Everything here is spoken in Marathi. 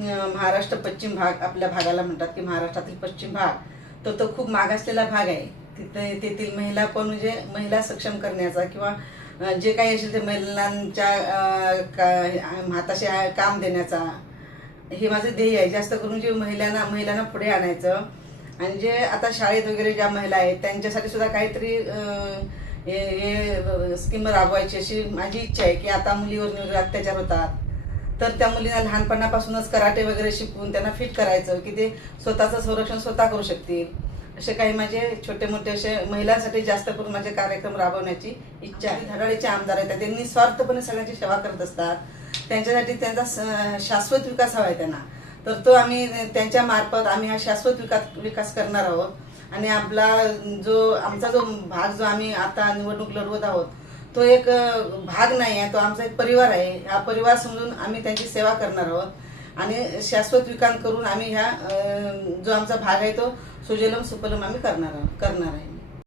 महाराष्ट्र पश्चिम भाग आपल्या भागाला म्हणतात की महाराष्ट्रातील पश्चिम भाग तो खूप मागासलेला भाग आहे. तिथे तेथील महिला पण म्हणजे महिला सक्षम करण्याचा किंवा जे काही असेल ते महिलांच्या हाताशी काम देण्याचा हे माझं ध्येय आहे. जास्त करून जे महिलांना पुढे आणायचं आणि जे आता शाळेत वगैरे ज्या महिला आहेत त्यांच्यासाठी सुद्धा काहीतरी हे स्कीम राबवायची अशी माझी इच्छा आहे की आता मुलीवर अत्याचार होतात तर त्या मुलींना लहानपणापासूनच कराटे वगैरे शिकवून त्यांना फिट करायचं की ते स्वतःचं संरक्षण स्वतः करू शकतील. असे काही माझे छोटे मोठे असे महिलांसाठी जास्त करून माझे कार्यक्रम राबवण्याची इच्छा आहे. धडाडीचे आमदार आहेत त्यांनी निस्वार्थपणे सगळ्यांची सेवा करत असतात. त्यांच्यासाठी त्यांचा शाश्वत विकास हवा आहे त्यांना, तर तो आम्ही त्यांच्या मार्फत आम्ही हा शाश्वत विकास करणार आहोत. आणि आमचा जो भाग जो आम्ही आता निवडणूक लढवत आहोत तो एक भाग नाही आहे, तो आमचा एक परिवार आहे. हा परिवार समजून आम्ही त्यांची सेवा करणार आहोत आणि शाश्वत विकास करून आम्ही जो आमचा भाग आहे तो सुजलम सुफलम आम्ही करणार आहे.